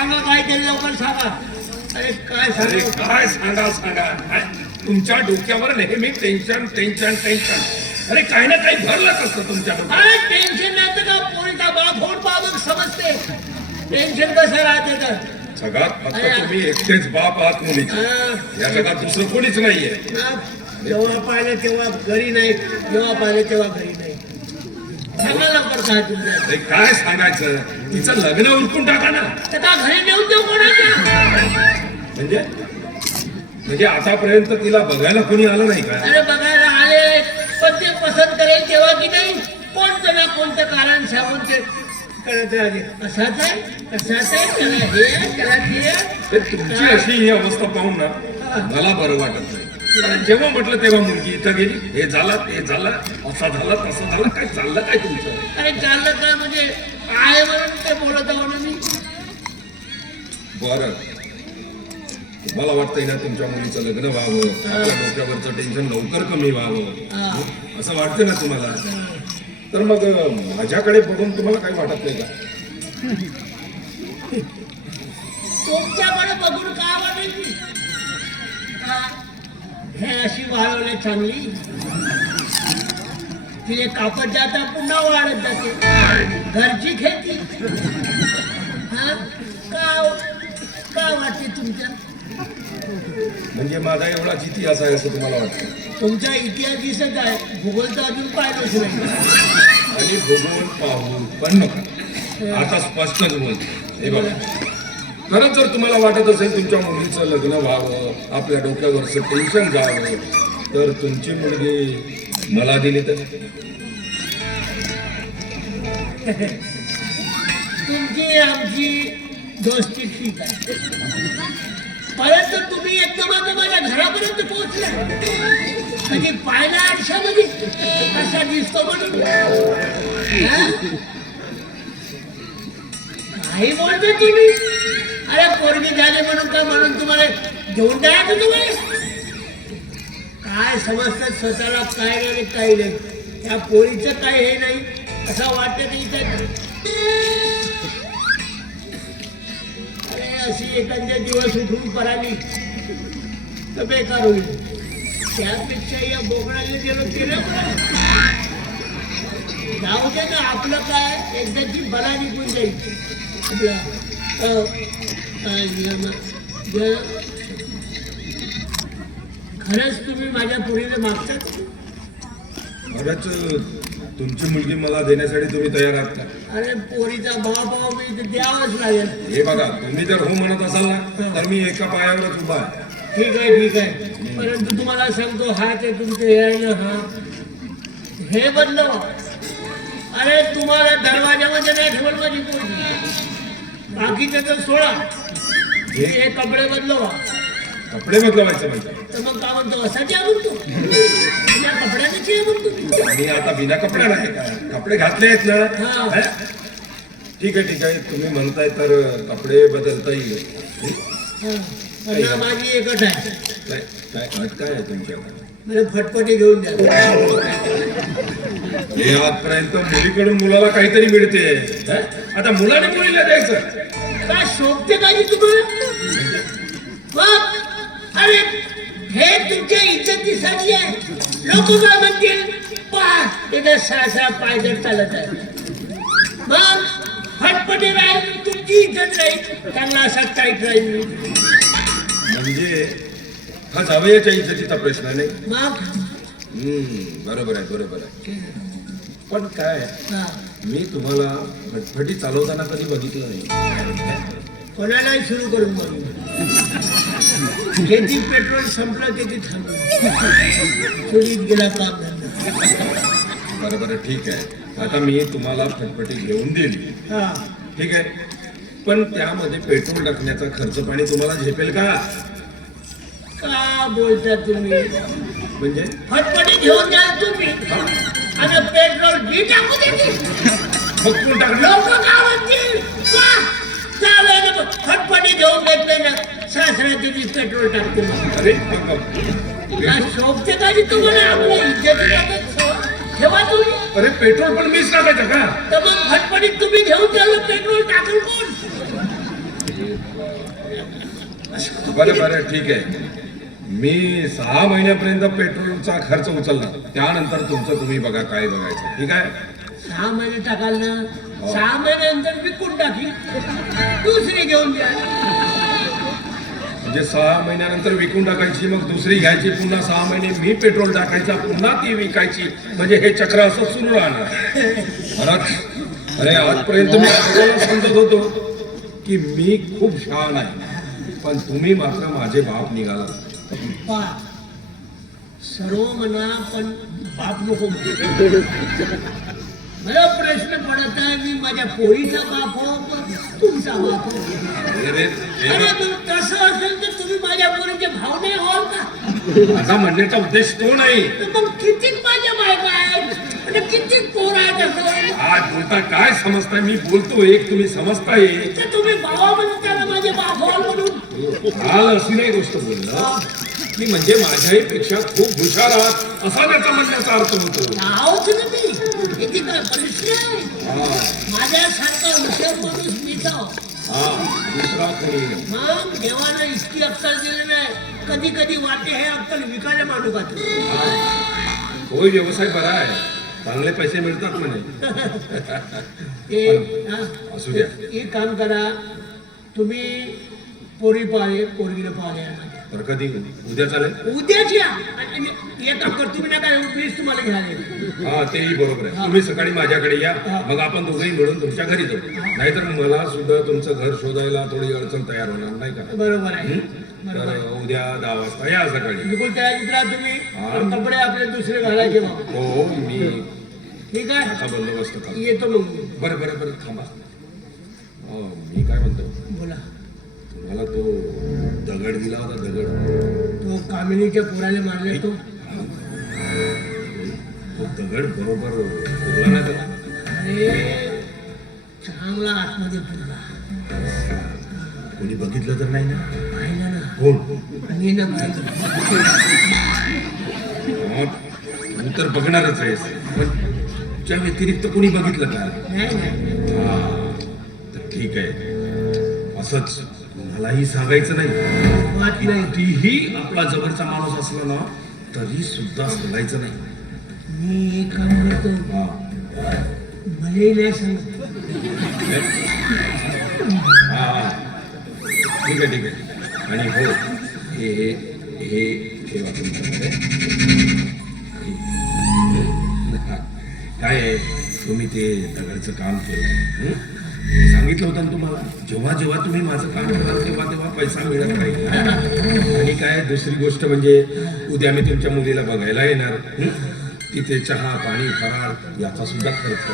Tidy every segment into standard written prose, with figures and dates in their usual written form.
सांगा काय केलं लवकर सांगा. अरे काय सांगा. तुमच्या डोक्यावर नेहमी टेन्शन टेन्शन टेन्शन. अरे काही ना काही भरलंच असतं तुमच्या डोक्यात. अरे टेन्शन नाही तर का पोरीचा बाप होऊन बाबक समजते. टेन्शन कसं राहते तर जगात फक्त तुम्ही एकटेच बाप आहात मुलीचे. या जगात दुसरं कोणीच नाहीये. जेव्हा पाहिलं तेव्हा घरी नाही, जेव्हा पाहिलं तेव्हा घरी नाही. सांगा लवकर काय तुमचं. काय सांगायचं. तिचं लग्न उरकून टाका ना. तर का घरी नेऊन देऊ कोणाच्या. म्हणजे आतापर्यंत तिला बघायला कोणी आलं नाही का. अरे बघायला आले पण ते पसंत करेल तेव्हा की नाही. कोणतं ना कोणतं कारण सांगून ते करत राहते. असाच आहे त्याला हे त्याला ते. तुमची अशी ही अवस्था पाहून ना मला बरं वाटत नाही. जेव्हा म्हटलं तेव्हा मुलगी इथं गेली. हे झालं ते झालं, असा झाला तसं झालं. काय चाललं काय तुमचं. अरे चाललं काय म्हणजे आहे म्हणून ते बोलत आहो ना मी. बरं मला वाटतंय ना तुमच्या मुलीचं लग्न व्हावं, आपल्या डोक्यावरचं टेन्शन लवकर कमी व्हावं असं वाटतं ना तुम्हाला. तर मग माझ्याकडे बघून तुम्हाला काही वाटत नाही का. तुमच्याकडे बघून काय वाटायची. हे अशी वाढवले चांगली. तिने कापत जाता पुन्हा वाढत जाते. घरची खेती. का वाटते तुमच्या. म्हणजे माझा एवढा इतिहास आहे असं तुम्हाला वाटतं. तुमचा इतिहास दिसत आहे. भूगोल तर अजून पाहिलंच नाही. आणि भूगोल पाहून पण नको. आता स्पष्टच बोल. हे बघा खरंच जर तुम्हाला वाटत असेल तुमच्या मुलीचं लग्न व्हावं, आपल्या डोक्यावरचं टेन्शन जावं, तर तुमची मुलगी मला दिली तर. तुमची आमची दोस्ती ठीक आहे. परंतु तुम्ही एकदम आता माझ्या घरापर्यंत पोहोचला. म्हणजे पाहिला आरशामध्ये कसा दिसतो म्हणून. काही बोलते तुम्ही. अरे पोरगी झाली म्हणून का म्हणून तुम्हाला घेऊन द्यायचं तुम्हाला. काय समजतात स्वतःला काय नाही काही नाही. त्या पोरीचं काय हे नाही असं वाटतं नाही. अरे अशी एखाद्या दिवस उठून पराली तर बेकार होईल. त्यापेक्षा या बोकडाला गेलो केलं जाऊ दे ना. आपलं काय एकदाची बला निघून जाईल. खरंच तुम्ही माझ्या पोरीला मागतात. खरंच तुमची मुलगी मला देण्यासाठी तुम्ही तयार आहात का. अरे पोरीचा भाव मी तर द्यावंच लागेल. हे बघा तुम्ही जर हो म्हणत असाल ना तर मी एका पायावरच उभा आहे. ठीक आहे. परंतु तुम्हाला सांगतो हा ते तुमचं हे आहे ना. हे बदलवा. अरे तुम्हाला दरवाजामध्ये नाही ठेवल माझी पोरगी. बाकीचं तर सोडा. हे कपडे बदलवा. कपडे बदलवायचे म्हणजे तर मग काय म्हणतो असा त्या म्हणतो. या कपड्याने म्हणतो. आणि आता बिना कपड्या नाही का. कपडे घातले आहेत ना. ठीक आहे तुम्ही म्हणताय तर कपडे बदलता येईल. माझी एकच आहे. काय अट काय आहे तुमच्याकडे. म्हणजे फटफटी घेऊन द्या. हे आजपर्यंत मुलीकडून मुलाला काहीतरी मिळते. आता मुलाने मुलीला द्यायचं काय शोभते पाहिजे तुम्हाला. अरे हे तुमच्या इज्जतीसाठी आहे. लोक काय म्हणतील पहा त्याच्या सहा पायदळ चालत आहे. मग फटफटी राहील तुमची इज्जत राहील. त्यांना असा टाईट राहील. म्हणजे हा जावयाच्या इज्जतीचा प्रश्न नाही. मग बरोबर आहे. पण काय मी तुम्हाला फटफटी चालवताना कधी बघितलं नाही. कोणालाही सुरू करून बघू. किती पेट्रोल संपलं किती थांबलं चोरीत गेला काम झालं. बरोबर ठीक आहे. आता मी तुम्हाला फटफटी घेऊन दिली. ठीक आहे. पण त्यामध्ये पेट्रोल टाकण्याचा खर्च पाणी तुम्हाला झेपेल का. का बोलता तुम्ही. म्हणजे फटफटी घेऊन द्या तुम्ही आणि पेट्रोल बी टाकू देते. लोक काय म्हणतील फटफटी घेऊन घेतले ना सासऱ्या तुम्ही पेट्रोल टाकतो. अरे शोभते का तुम्हाला. आपल्या इज्जत ठेवा तुम्ही. अरे पेट्रोल पण मीच टाकायचं का. तर मग फटफटीत तुम्ही घेऊन त्याला पेट्रोल टाकून कोण. बरं बरं ठीक आहे. मी 6 महिन्यापर्यंत पेट्रोलचा खर्च उचलला, त्यानंतर तुमचं तुम्ही बघा काय बघायचं. ठीक आहे. 6 महिने टाकाल ना, 6 महिन्यानंतर विकून टाकी, दुसरी घेऊन द्या. म्हणजे 6 महिन्यानंतर विकून टाकायची, मग दुसरी घ्यायची, पुन्हा 6 महिने मी पेट्रोल टाकायचा, पुन्हा ती विकायची. म्हणजे हे चक्र असं सुरू राहणार. खरंच अरे आजपर्यंत मी सर्वांना समजत होतो की मी खूप शहाण आहे, पण तुम्ही मात्र माझे बाप निघाला. पा सर्व म्हणा पण बाप नको म्हणू. मला प्रश्न पडत आहे, मी माझ्या पोरीचा बाप हो पण तुमचा बाप हो. अरे अरे मग तसं असेल तर तुम्ही माझ्या पोरीचे भाव नाही व्हाल का? माझा म्हणण्याचा उद्देश तो नाही. तर मग किती माझ्या बायका आहेत आणि किती पोर आहेत असं? आज बोलता काय समजताय? मी बोलतो एक, तुम्ही समजताय. तर तुम्ही भावा म्हणून त्याला माझे बाप व्हाल म्हणून. काल अशी नाही गोष्ट बोललं की म्हणजे माझ्याही पेक्षा खूप हुशार आहात असा त्याचा म्हणण्याचा अर्थ होतो. नावच तुम्ही किती काय प्रश्न आहे? हा माझ्यासारखा हुशार माणूस मीच आहो. हा दुसरा कोणी नाही. मग देवानं इतकी अक्कल दिली नाही, कधी कधी वाटते हे अक्कल विकायला मानू का तू? होय व्यवसाय बरा आहे, चांगले पैसे मिळतात म्हणे. असू द्या. एक काम करा, तुम्ही पोरी पाहिले, पोरगीला पाहिले तर कधी उद्या चालेल. उद्याच या. आणि एक काम कर, तुम्ही नका येऊ, प्लीज तुम्हाला घ्यायला येईल. हा तेही बरोबर आहे. तुम्ही सकाळी माझ्याकडे या, मग आपण दोघंही मिळून तुमच्या घरी जाऊ. नाहीतर मला सुद्धा तुमचं घर शोधायला थोडी अडचण तयार होणार नाही का? बरोबर आहे. तर उद्या 10 वाजता या सकाळी. बिलकुल तयारीत राहा तुम्ही. कपडे आपले दुसरे घालायचे बाबा. हो मी ठीक आहे, त्याचा बंदोबस्त करतो. येतो मग मी. बरं बरं बरं थांबा. मी काय म्हणतो, बोला. तुम्हाला तो दगड दिला होता, दगड तो कामिनीच्या पोराला मारले तो. तो दगड बरोबर उरला नाही त्याला. अरे चांगला आतमध्ये पुरला. कोणी बघितलं तर नाही ना? पाहिलं ना, कोण? मी ना पाहिलं. तू तर बघणारच आहेस, पण तुझ्या व्यतिरिक्त कोणी बघितलं का? नाही नाही. हा, तर ठीक आहे. असंच मलाही सांगायचं नाही. वाट नाही. कितीही आपला जवळचा माणूस असला ना तरी सुद्धा सांगायचं नाही. मी एक काम करतो, हा. मलाही नाही सांगत. हा ठीक आहे ठीक आहे. आणि हो हे हे हे ठेवा तुमच्याकडे. काय आहे, तुम्ही ते दगडचं काम केलं. सांगितलं होतं ना तुम्हाला, जेव्हा जेव्हा तुम्ही माझं काम कराल तेव्हा तेव्हा पैसा मिळत राहील. आणि काय दुसरी गोष्ट म्हणजे उद्या मी तुमच्या मुलीला बघायला येणार. तिथे चहा पाणी फराळ याचा सुद्धा खर्च.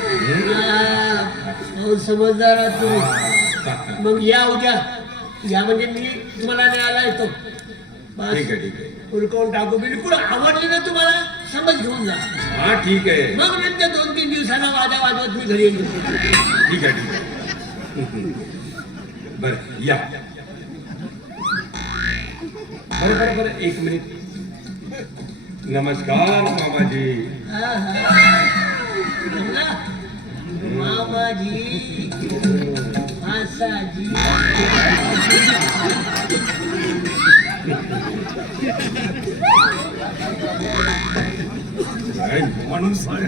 बहुत समजदार आहात तुम्ही. मग या उद्या या, म्हणजे मी तुम्हाला न्यायला येतो. बस ठीक आहे ठीक आहे. उरकवून टाकू. बिलकुल आवडले ना तुम्हाला, समज घेऊन जा. हा ठीक आहे. मग नंतर 2-3 दिवसांना वादा वाजवत मी घरी येतो. ठीक आहे ठीक आहे. बरं या. बरं बरं बरं एक मिनिट. नमस्कार मामाजी. हा, हा. बोला. मामाजी, मासाजी. काय माणूस आहे.